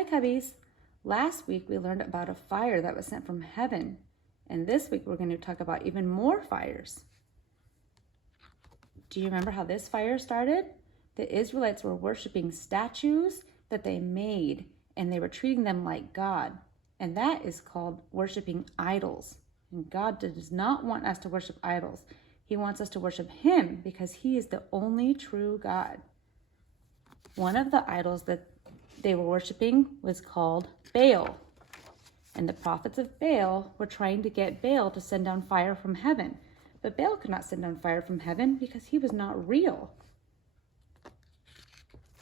Hi, Cubbies. Last week we learned about a fire that was sent from heaven, and this week we're going to talk about even more fires. Do you remember how this fire started? The Israelites were worshiping statues that they made, and they were treating them like God, and that is called worshiping idols. And God does not want us to worship idols. He wants us to worship Him because He is the only true God. One of the idols that they were worshiping was called Baal. And the prophets of Baal were trying to get Baal to send down fire from heaven. But Baal could not send down fire from heaven because he was not real.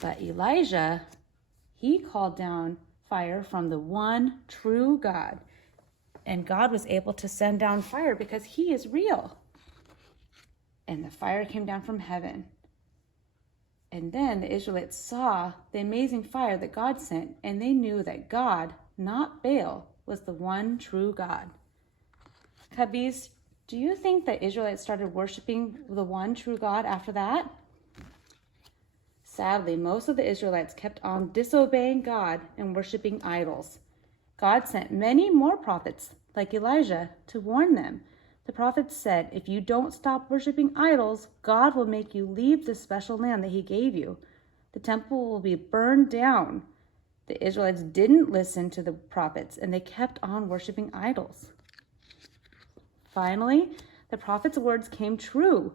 But Elijah, he called down fire from the one true God. And God was able to send down fire because He is real. And the fire came down from heaven. And then the Israelites saw the amazing fire that God sent, and they knew that God, not Baal, was the one true God. Cubbies, do you think that Israelites started worshiping the one true God after that? Sadly, most of the Israelites kept on disobeying God and worshiping idols. God sent many more prophets, like Elijah, to warn them. The prophets said, if you don't stop worshiping idols, God will make you leave the special land that He gave you. The temple will be burned down. The Israelites didn't listen to the prophets, and they kept on worshiping idols. Finally, the prophets' words came true.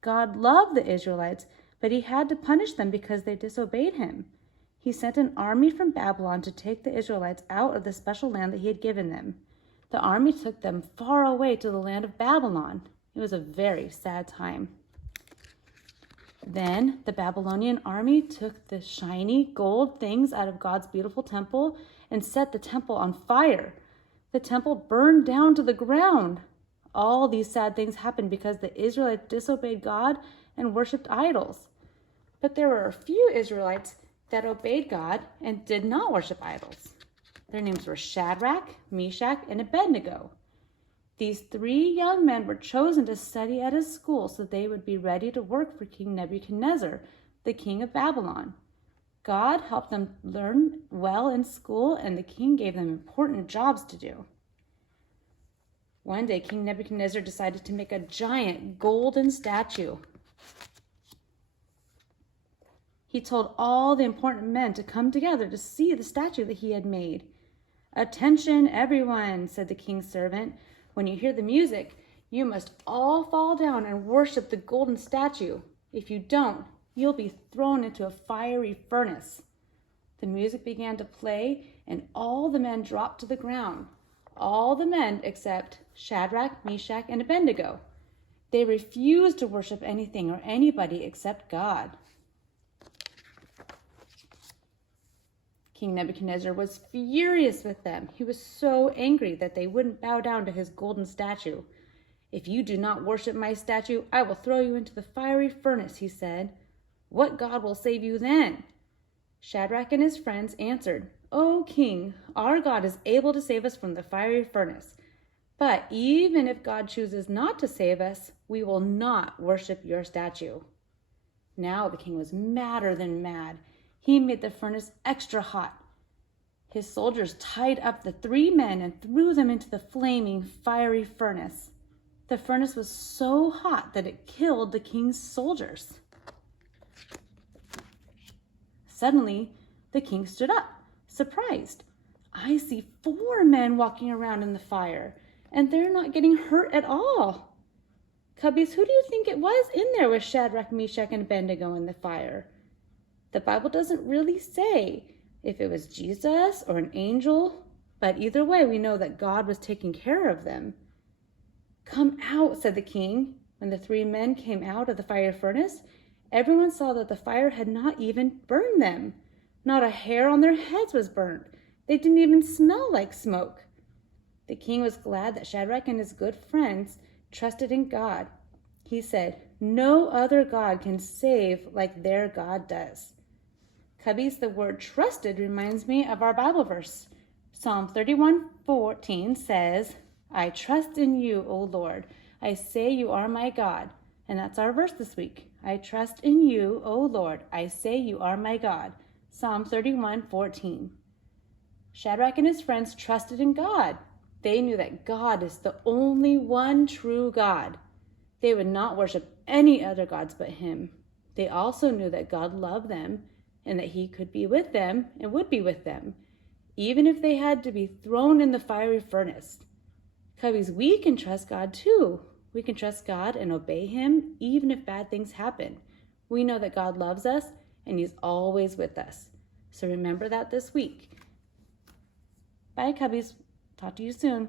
God loved the Israelites, but He had to punish them because they disobeyed Him. He sent an army from Babylon to take the Israelites out of the special land that He had given them. The army took them far away to the land of Babylon. It was a very sad time. Then the Babylonian army took the shiny gold things out of God's beautiful temple and set the temple on fire. The temple burned down to the ground. All these sad things happened because the Israelites disobeyed God and worshipped idols. But there were a few Israelites that obeyed God and did not worship idols. Their names were Shadrach, Meshach, and Abednego. These 3 young men were chosen to study at his school so they would be ready to work for King Nebuchadnezzar, the king of Babylon. God helped them learn well in school, and the king gave them important jobs to do. One day, King Nebuchadnezzar decided to make a giant golden statue. He told all the important men to come together to see the statue that he had made. "Attention, everyone," said the king's servant. "When you hear the music, you must all fall down and worship the golden statue. If you don't, you'll be thrown into a fiery furnace." The music began to play, and all the men dropped to the ground. All the men except Shadrach, Meshach, and Abednego. They refused to worship anything or anybody except God. King Nebuchadnezzar was furious with them. He was so angry that they wouldn't bow down to his golden statue. "If you do not worship my statue, I will throw you into the fiery furnace," he said. "What God will save you then?" Shadrach and his friends answered, "O king, our God is able to save us from the fiery furnace. But even if God chooses not to save us, we will not worship your statue." Now the king was madder than mad. He made the furnace extra hot. His soldiers tied up the 3 men and threw them into the flaming, fiery furnace. The furnace was so hot that it killed the king's soldiers. Suddenly, the king stood up, surprised. "I see 4 men walking around in the fire, and they're not getting hurt at all." Cubbies, who do you think it was in there with Shadrach, Meshach, and Abednego in the fire? The Bible doesn't really say if it was Jesus or an angel, but either way, we know that God was taking care of them. "Come out," said the king. When the 3 men came out of the fire furnace, everyone saw that the fire had not even burned them. Not a hair on their heads was burnt. They didn't even smell like smoke. The king was glad that Shadrach and his good friends trusted in God. He said, "No other God can save like their God does." Cubbies, the word trusted reminds me of our Bible verse. Psalm 31:14 says, "I trust in you, O Lord. I say you are my God." And that's our verse this week. I trust in you, O Lord. I say you are my God. Psalm 31:14. Shadrach and his friends trusted in God. They knew that God is the only one true God. They would not worship any other gods but him. They also knew that God loved them and that he could be with them and would be with them, even if they had to be thrown in the fiery furnace. Cubbies, we can trust God too. We can trust God and obey him even if bad things happen. We know that God loves us and he's always with us. So remember that this week. Bye, Cubbies. Talk to you soon.